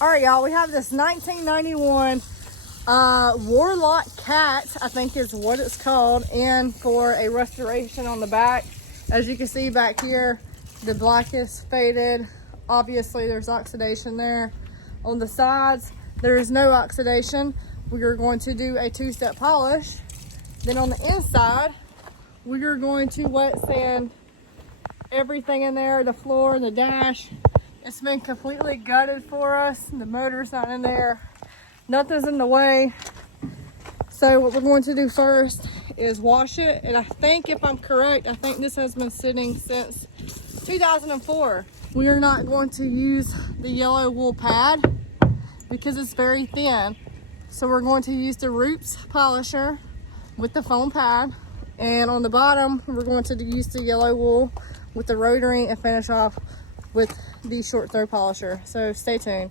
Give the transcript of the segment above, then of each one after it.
All right, y'all, we have this 1991 Warlock Cat, I think is what it's called, in for a restoration on the back. As you can see back here, the black is faded. Obviously, there's oxidation there. On the sides, there is no oxidation. We are going to do a two-step polish. Then on the inside, we are going to wet sand everything in there, the floor and the dash. It's been completely gutted for us. The motor's not in there. Nothing's in the way. So what we're going to do first is wash it. And I think, if I'm correct, I think this has been sitting since 2004. We are not going to use the yellow wool pad because it's very thin. So we're going to use the Roots polisher with the foam pad. And on the bottom, we're going to use the yellow wool with the rotary and finish off with the short throw polisher. So stay tuned.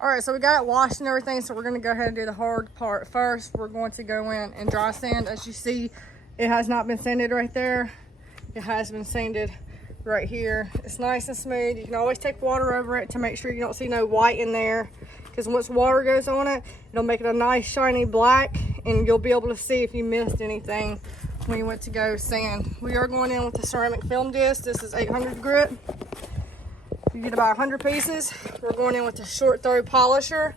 All right, so we got it washed and everything, so we're gonna go ahead and do the hard part first. We're going to go in and dry sand. As you see, it has not been sanded right there. It has been sanded right here. It's nice and smooth. You can always take water over it to make sure you don't see no white in there, because once water goes on it, it'll make it a nice shiny black, and you'll be able to see if you missed anything when you went to go sand. We are going in with the ceramic film disc. This is 800 grit. You get about 100 pieces. We're going in with the short throw polisher.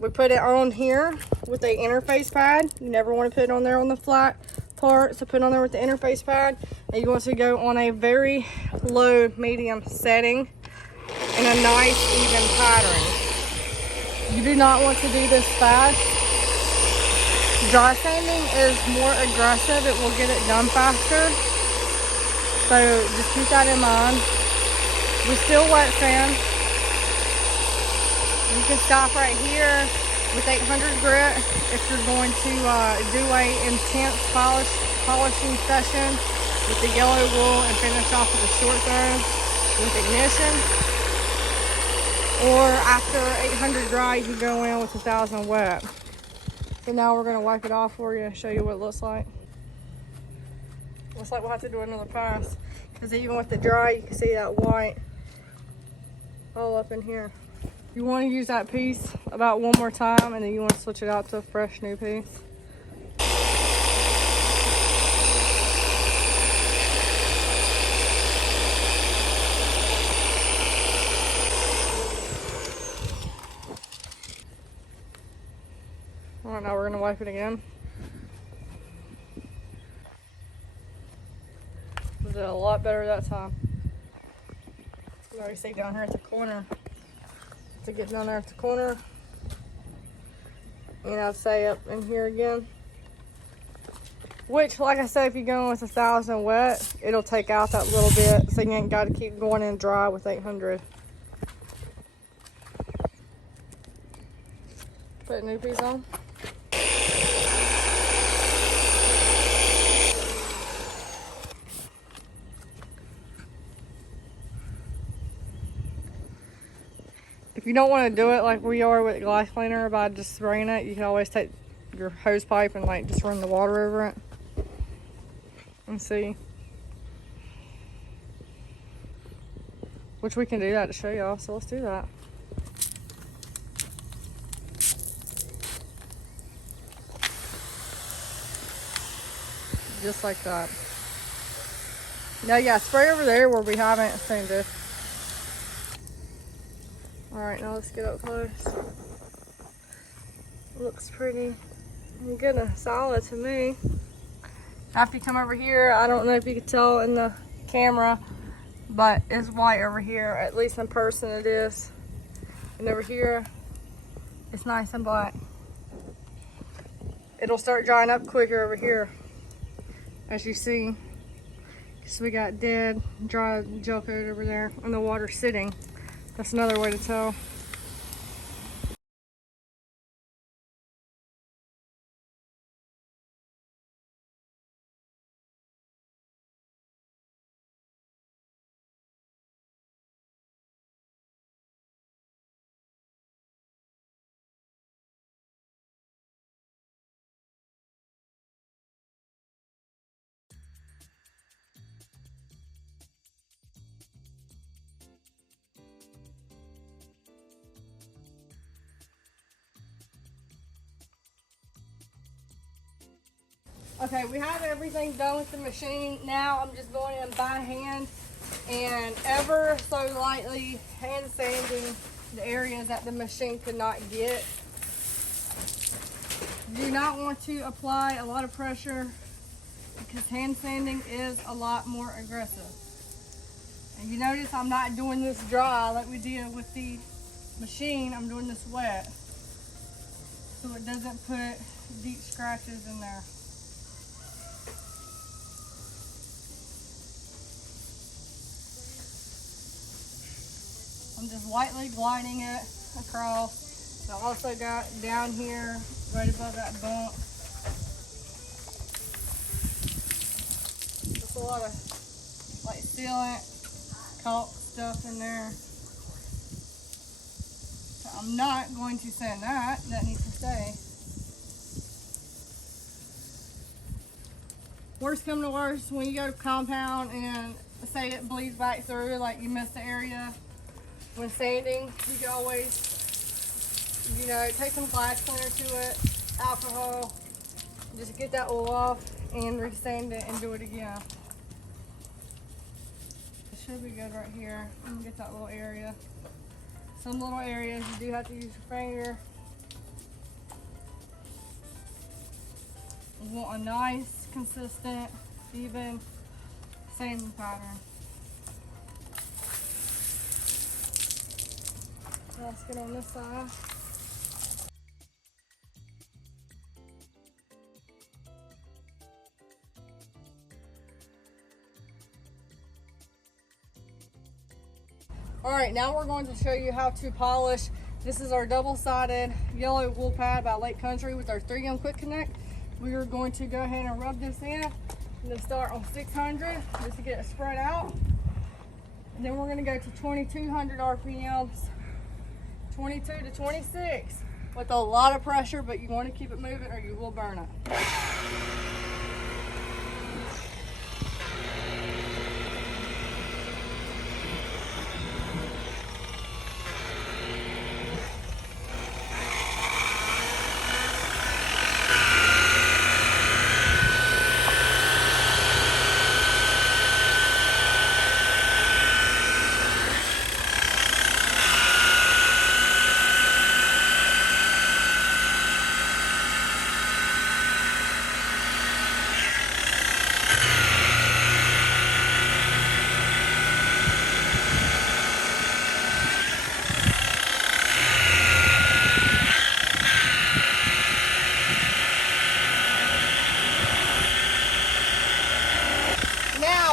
We put it on here with a interface pad. You never want to put it on there on the flat part, so put it on there with the interface pad. And you want to go on a very low medium setting in a nice even pattern. You do not want to do this fast. Dry sanding is more aggressive. It will get it done faster. So just keep that in mind. We still wet sand. You can stop right here with 800 grit if you're going to do a intense polishing session with the yellow wool and finish off with a short throw with ignition. Or after 800 dry, you can go in with 1000 wet. So now we're gonna wipe it off for you and show you what it looks like. Looks like we'll have to do another pass, because even with the dry, you can see that white all up in here. You want to use that piece about one more time, and then you want to switch it out to a fresh new piece. All right, now we're going to wipe it again. We did a lot better that time. You already see down here at the corner. To get down there at the corner. And I'd say up in here again. Which, like I said, if you're going with 1000 wet, it'll take out that little bit, so you ain't got to keep going in dry with 800. Put a new piece on. If you don't want to do it like we are with glass cleaner by just spraying it, you can always take your hose pipe and like just run the water over it and see. Which we can do that to show y'all, so let's do that. Just like that. Now yeah, spray over there where we haven't seen it. Alright, now let's get up close. Looks pretty good and solid to me. After you come over here, I don't know if you can tell in the camera, but it's white over here. At least in person it is. And over here, it's nice and black. It'll start drying up quicker over here, as you see. So we got dead, dry gel coat over there, and the water sitting. That's another way to tell. Okay, we have everything done with the machine. Now I'm just going in by hand and ever so lightly hand sanding the areas that the machine could not get. Do not want to apply a lot of pressure because hand sanding is a lot more aggressive. And you notice I'm not doing this dry like we did with the machine. I'm doing this wet so it doesn't put deep scratches in there. I'm just lightly gliding it across. I also got down here right above that bump. Just a lot of like sealant, caulk stuff in there. So I'm not going to sand that. That needs to stay. Worst come to worst, when you go to compound and say it bleeds back through, like you missed the area, when sanding, you can always, you know, take some glass cleaner to it, alcohol, just get that oil off and resand it and do it again. It should be good right here. I'm gonna get that little area. Some little areas you do have to use your finger. You want a nice, consistent, even sanding pattern. Let's get on this side. All right, now we're going to show you how to polish. This is our double-sided yellow wool pad by Lake Country with our 3M Quick Connect. We are going to go ahead and rub this in. I'm going to start on 600 just to get it spread out. And then we're going to go to 2200 RPMs. 22 to 26 with a lot of pressure, but you want to keep it moving or you will burn it.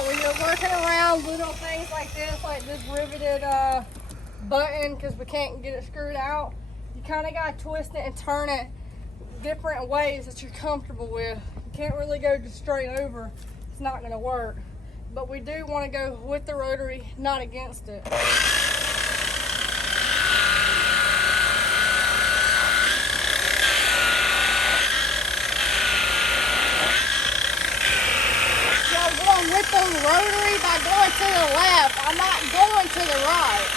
When you're working around little things like this riveted button, because we can't get it screwed out, you kind of got to twist it and turn it different ways that you're comfortable with. You can't really go just straight over. It's not going to work. But we do want to go with the rotary, not against it. With the rotary by going to the left. I'm not going to the right.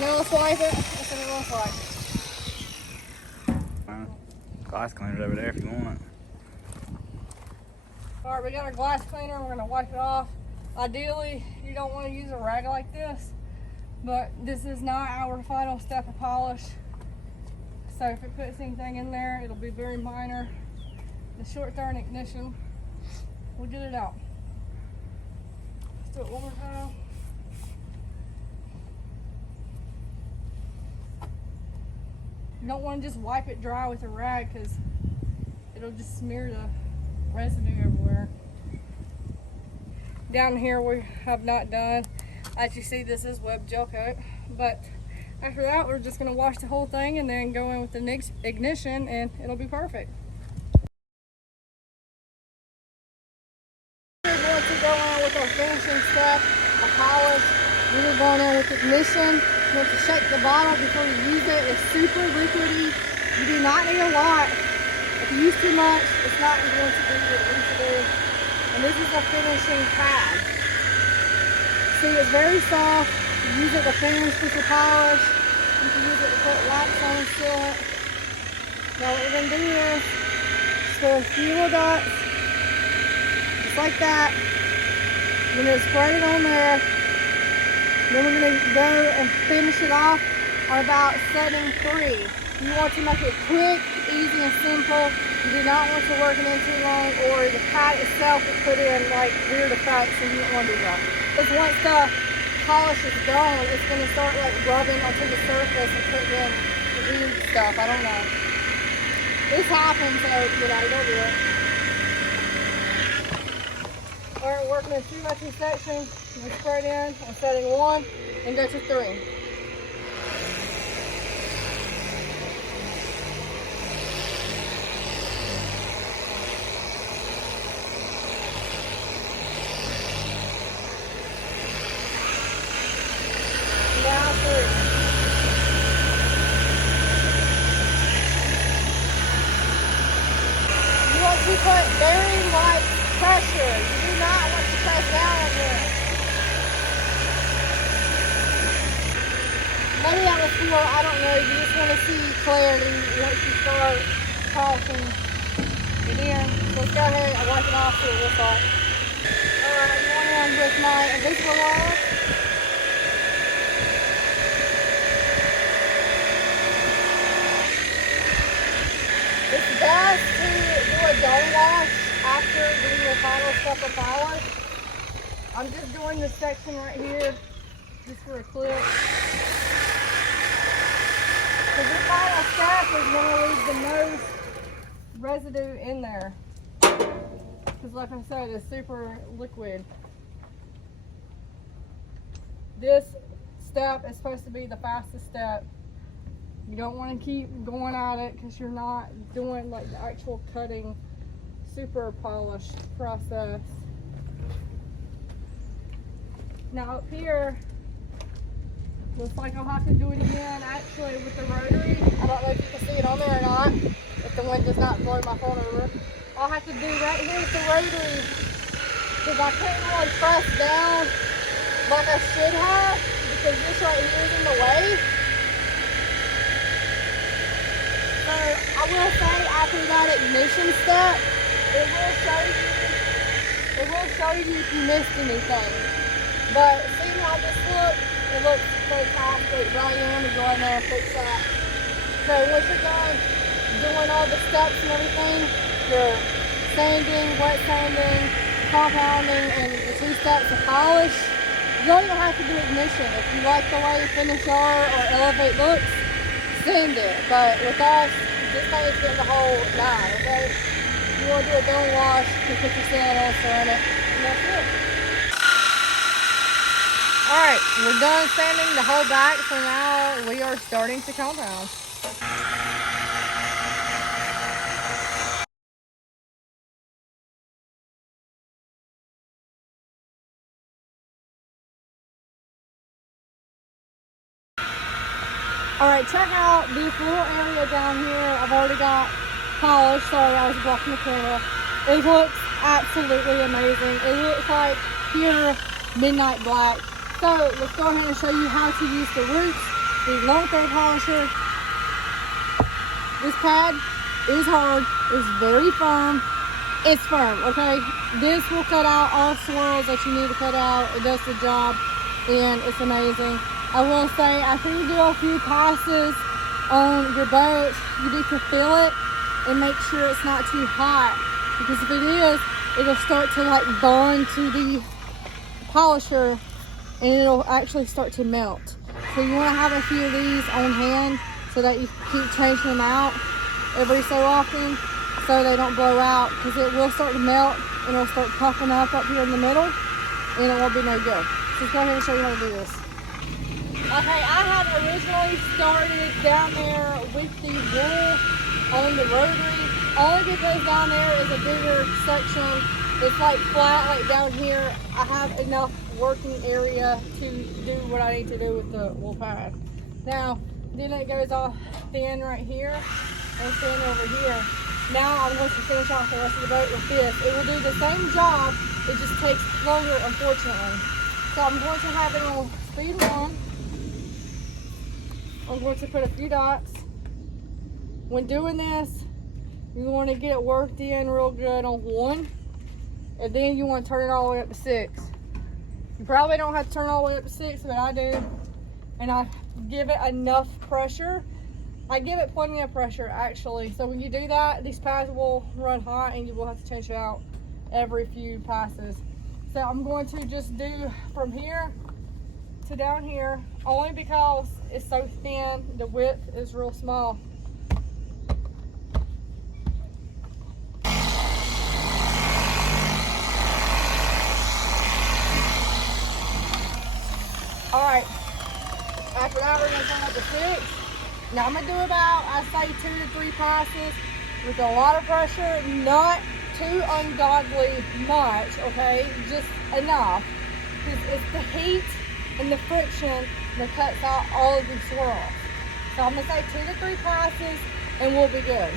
Now let's wipe it. That's what it looks like. Glass cleaner's over there if you want it. Alright, we got our glass cleaner. We're going to wipe it off. Ideally, you don't want to use a rag like this, but this is not our final step of polish. So if it puts anything in there, it'll be very minor. The short turn ignition, we'll get it out. Let's do it one more time. You don't want to just wipe it dry with a rag because it'll just smear the residue everywhere. Down here we have not done. As you see, this is web gel coat, but after that we're just going to wash the whole thing and then go in with the next ignition and it'll be perfect. We're going to go finishing step of polish. We are going in with ignition. You have to shake the bottle before you use it. It's super liquidy. You do not need a lot. If you use too much, it's not going to do what it needs to do. And this is a finishing pad. See, it's very soft. You use it to finish with your polish. You can use it to put wax on and seal it. Now what we're going to do is fill a few little dots, just like that. We're going to spread it on there. Then we're going to go and finish it off on about setting 3. You want to make it quick, easy, and simple. You do not want to work it in too long, or the pad itself will put in like weird effects, and you don't want to do that. Because once the polish is gone, it's going to start like rubbing onto the surface and putting in weird stuff. I don't know. This happens, so you know, don't do it. Alright, working in 2 by 2 sections. We spread in on setting 1 and go to 3. Now 3. You want to put very light pressure. You do not want to press down on here. Maybe that was cool, I don't know. You just want to see clarity once you start polishing it in. Let's go ahead and wipe it off so it looks like. Alright, I'm going in with my invisible wire. It's best to do a dome wash after doing the final step of polish. I'm just doing this section right here just for a clip. Because the final step is going to leave the most residue in there. Because like I said, it's super liquid. This step is supposed to be the fastest step. You don't want to keep going at it because you're not doing like the actual cutting, super polished process. Now up here, looks like I'll have to do it again actually with the rotary. I don't know if you can see it on there or not, if the wind does not blow my phone over. I'll have to do right here with the rotary because I couldn't really press down like I should have because this right here is in the way. So I will say after that ignition step, it will show you if you missed anything. But see how this looks? It looks fantastic. Right in, we go in there and fix that. So once you're done doing all the steps and everything, you're sanding, wet sanding, compounding, and the 2 steps of polish, you don't even have to do ignition. If you like the way Finish R or Elevate looks, send it. But with us, this thing is getting the whole 9, okay? If you want to do a dome wash, you put your sand on ceramic, and that's it. Alright, we're done sanding the whole back, so now we are starting to compound. Alright, check out this little area down here. I've already got polished. Sorry, I was blocking the camera. It looks absolutely amazing. It looks like pure midnight black. So let's go ahead and show you how to use the roots, the long thread polisher. This pad is hard, it's very firm. It's firm, okay? This will cut out all swirls that you need to cut out. It does the job, and it's amazing. I will say, after you do a few passes on your boat, you need to feel it and make sure it's not too hot. Because if it is, it'll start to like bond to the polisher and it'll actually start to melt. So you want to have a few of these on hand so that you keep changing them out every so often so they don't blow out, because it will start to melt and it'll start puffing up here in the middle and it won't be no good. So let's go ahead and show you how to do this. Okay, I had originally started down there with the wool on the rotary, only because down there is a bigger section It's like flat, like down here. I have enough working area to do what I need to do with the wool pad. Now, then it goes off thin right here and thin over here. Now I'm going to finish off the rest of the boat with this. It will do the same job, it just takes longer, unfortunately. So I'm going to have it on speed 1. I'm going to put a few dots. When doing this, you want to get it worked in real good on 1, and then you want to turn it all the way up to 6. You probably don't have to turn it all the way up to 6, but I do. And I give it enough pressure. I give it plenty of pressure, actually. So when you do that, these pads will run hot and you will have to change it out every few passes. So I'm going to just do from here to down here, only because it's so thin, the width is real small. All right, after that we're gonna turn up to 6. Now I'm gonna do about, I say 2 to 3 passes with a lot of pressure, not too ungodly much, okay? Just enough, because it's the heat and the friction that cuts out all of these swirls. So I'm gonna say 2 to 3 passes and we'll be good.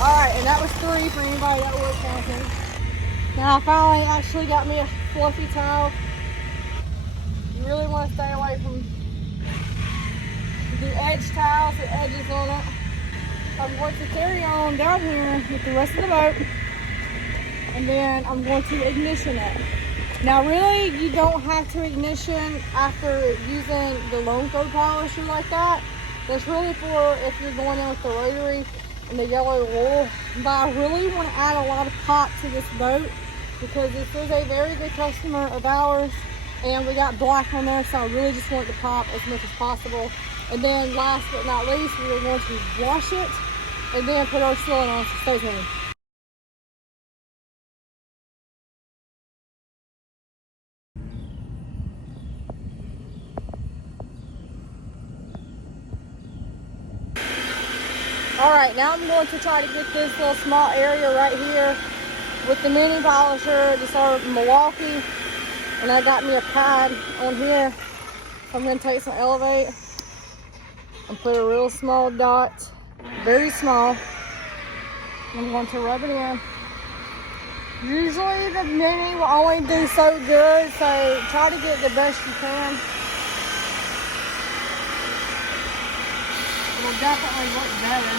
Alright, and that was 3 for anybody that was counting. Now I finally actually got me a fluffy towel. You really want to stay away from the edge towels, the edges on it. I'm going to carry on down here with the rest of the boat, and then I'm going to ignition it. Now really, you don't have to ignition after using the lone throw polisher like that. That's really for if you're going in with the rotary and the yellow wool. But I really want to add a lot of pop to this boat because this is a very good customer of ours, and we got black on there, so I really just want it to pop as much as possible. And then last but not least, we are going to wash it and then put our sealant on. So stay tuned. All right, now I'm going to try to get this little small area right here with the mini polisher. Just our Milwaukee, and I got me a pad on here. So I'm going to take some Elevate and put a real small dot, very small. I'm going to rub it in. Usually the mini will only do so good, so try to get the best you can. It'll definitely look better.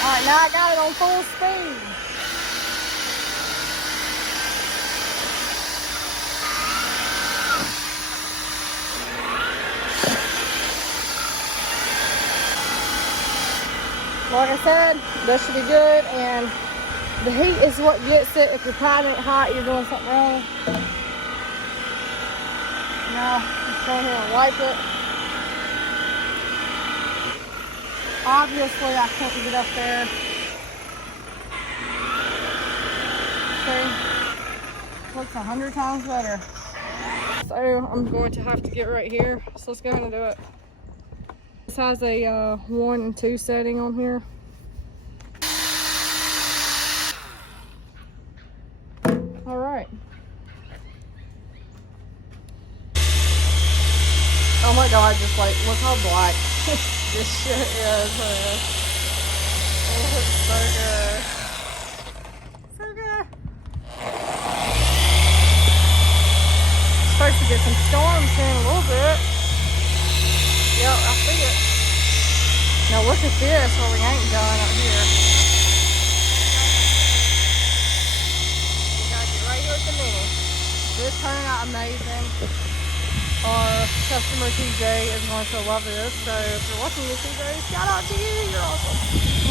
Alright, now I got it on full speed. Like I said, that should be good, and the heat is what gets it. If your pad ain't hot, you're doing something wrong. Now, let's go ahead and wipe it. Obviously, I couldn't get up there. See? Looks 100 times better. So, I'm going to have to get right here. So, let's go ahead and do it. This has a 1 and 2 setting on here. All right. Oh my God, just like, look how black this shit is, man. It looks so good. So good. Supposed to get some storms here in a little bit. Yep, I see it. Now look at this, where we ain't done up here. We gotta get right here with the mini. This turned out amazing. Our customer TJ is going to love this. So if you're watching this, TJ, shout out to you. You're awesome.